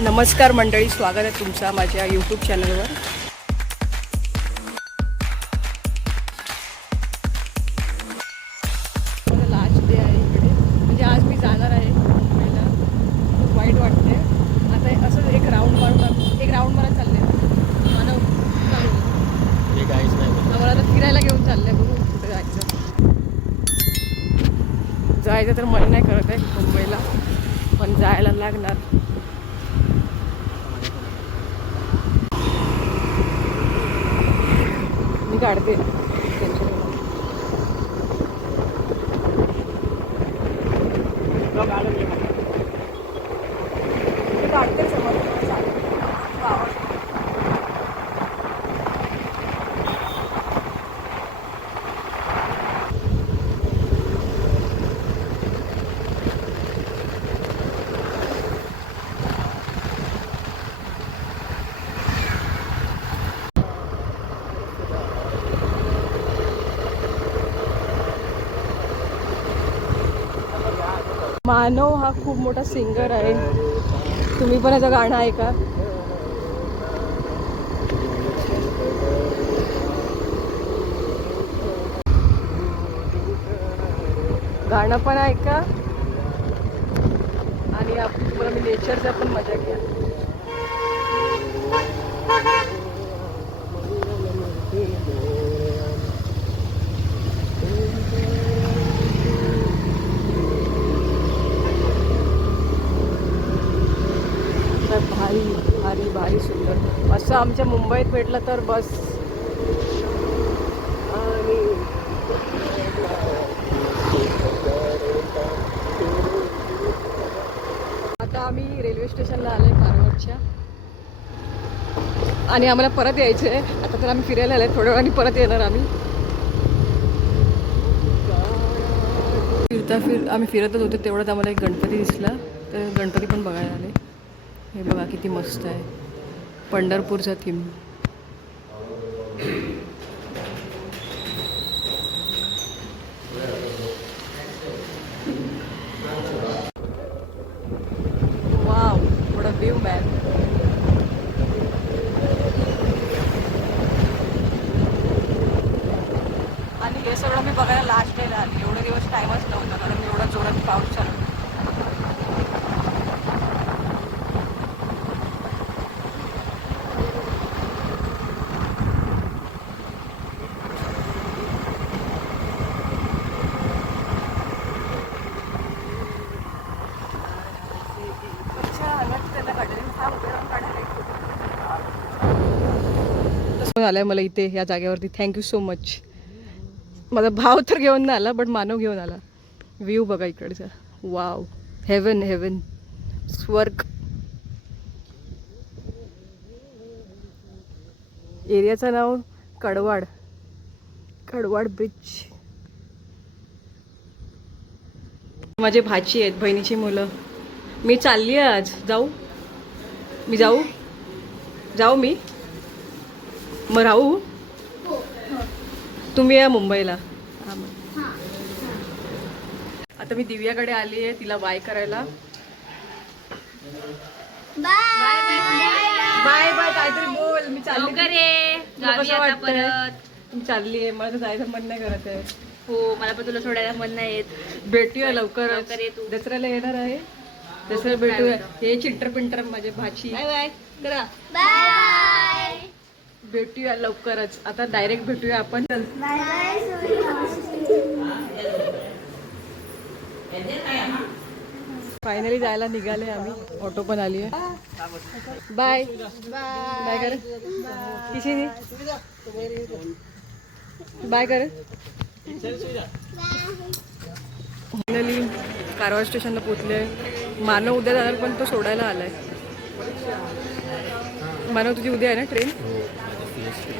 नमस्कार मंडळी, स्वागत आहे तुमचा माझ्या यूट्यूब चॅनलवर. लास्ट डे आहे इकडे, म्हणजे आज मी जाणार आहे मुंबईला. खूप वाईट वाटते. आता असं एक राऊंड मारत चालले मानव. आम्हाला आता फिरायला घेऊन चाललंय, बघू कुठे जायचं तर मन नाही करत आहे मुंबईला, पण जायला लागणार. मी काढते मानव हा खूप मोठा सिंगर आहे. तुम्ही पण याचं गाणं ऐका. गाणं पण ऐका आणि तुम्हाला मी नेचरचा पण मजा घ्या. भारी भारी भारी सुंदर असं आमच्या मुंबईत भेटलं तर बस. आता आम्ही रेल्वे स्टेशनला आलोय कारवारच्या, आणि आम्हाला परत यायचं आहे. आता तर आम्ही फिरायला आलोय, थोड्या वेळाने परत येणार आम्ही. आम्ही फिरतच होतो तेवढ्यात आम्हाला एक गणपती दिसला, तर गणपती पण बघायला आले. हे बघा किती मस्त आहे, पंढरपूरचा theme. Wow, what a view man. आणि हे सगळं मी बघायला लास्ट डेला आली. एवढे दिवस टाईमच नव्हता, कारण एवढा जोरात पाऊस चालू. आलाय मला इथे या जागेवरती. Thank you so much. माझा भाव तर घेऊन नाही आला, बट मानव घेऊन आला. व्ह्यू बघा इकडचा. वाव, हेवन हेवन, स्वर्ग. एरियाचं नाव कडवाड ब्रिज. माझे भाची आहेत, बहिणीची मुलं. मी चालली आहे आज. जाऊ मी मग राहू. तुम्ही या मुंबईला. आता मी दिव्याकडे आली आहे, तिला बाय करायला. बाय बाय काहीतरी बोल. मी चालली मी चालली आहे. मला तर जायचं मन नाही करत आहे. हो, मला पण तुला सोडायला मन नाही येत. भेटूया लवकर. दसऱ्याला येणार आहे. दसऱ्याला भेटूया. हे चिंटर पिंटर माझे भाची. बाय बाय करा. भेटूया लवकरच. आता डायरेक्ट भेटूया आपण. फायनली जायला निघाले आम्ही. ऑटो पण आली आहे. बाय बाय कर. किसी बाय कर. फायनली कारवार स्टेशनला पोचले. मानव उद्या जाणार, पण तो सोडायला आलाय. मानव, तुझी उद्या आहे ना ट्रेन?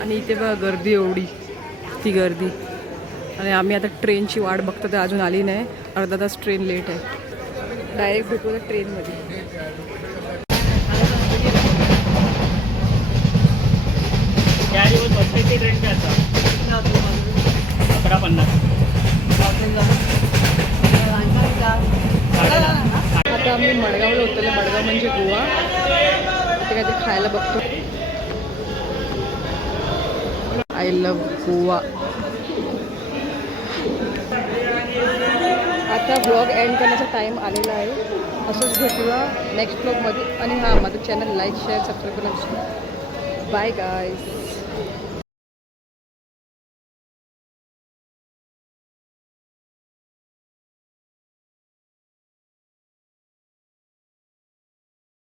आणि इथे बघा गर्दी, एवढी ती गर्दी. आणि आम्ही आता ट्रेनची वाट बघतो, तर अजून आली नाही. अर्धा तास ट्रेन लेट आहे. डायरेक्ट भेटू तर ट्रेनमध्ये. ट्रेन 11:50. आता आम्ही मडगावला उतरले. मडगाव म्हणजे गोवा. काहीतरी खायला बघतो. I love Goa. आता ब्लॉग एंड करण्याचा टाईम आलेला आहे. असंच भेटूया नेक्स्ट ब्लॉगमध्ये. आणि हां, माझं चॅनल लाईक शेअर सबस्क्राईब करा. Bye guys.